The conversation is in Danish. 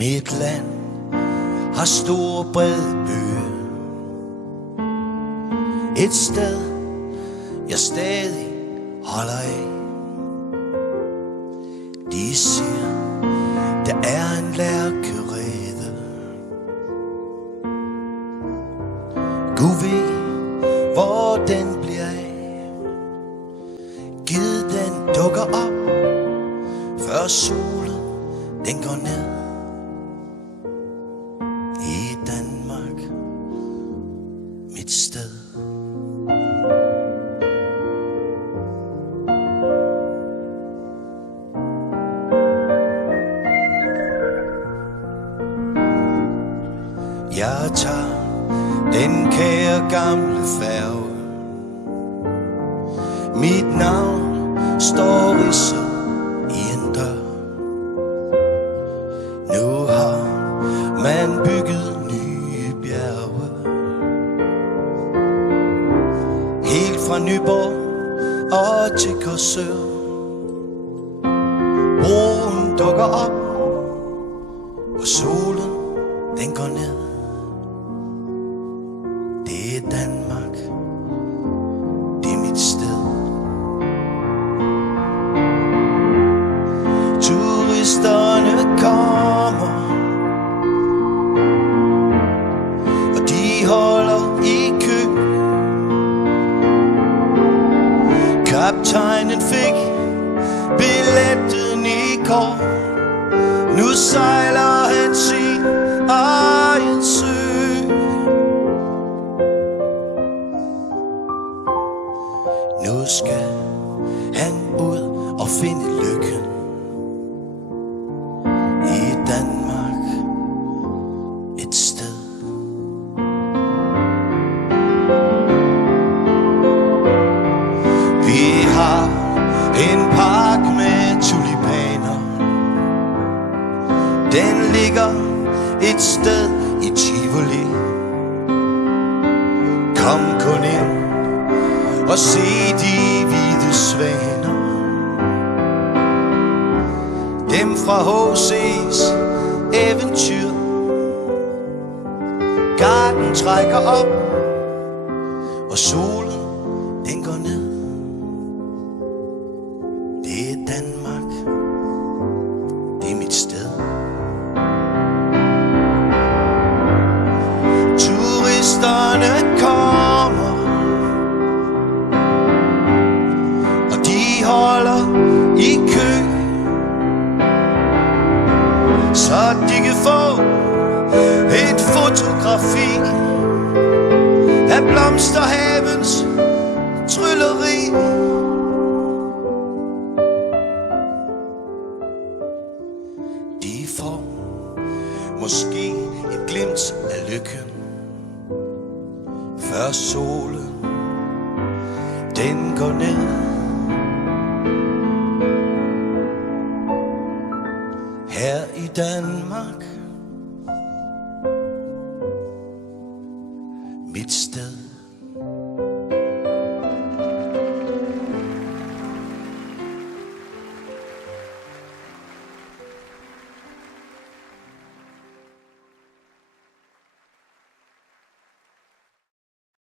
Mit land har store brede bøger. Et sted jeg stadig holder af. De siger der er en lærkerede. Gud ved hvor den bliver af. Gid den dukker op før solen den går ned. I Danmark, mit sted. Jeg tager den kære gamle færge. Mit navn står ridset i en dør. Nu har man bygget nye bjerge. Helt fra Nyborg og til Korsør. Broen dukker op, og solen den går ned. Det er Danmark, det er mit sted. Turisterne kommer, og de holder i kø. Kaptajnen fik billetten i går. Nu sejler han sin egen sø. Nu skal han ud og finde lykken. I Danmark, et sted. Vi har en park med tulipaner. Den ligger et sted i Tivoli. Kom kun ind og se de hvide svaner. Dem fra H.C.'s eventyr. Garden trækker op, og solen den går ned. Det er Danmark, det er mit sted. Turisterne kommer, og de holder i kø, så de kan få et fotografi af blomsterhavens trylleri. De får måske et glimt af lykken, før solen den går ned. Her i Danmark, mit sted.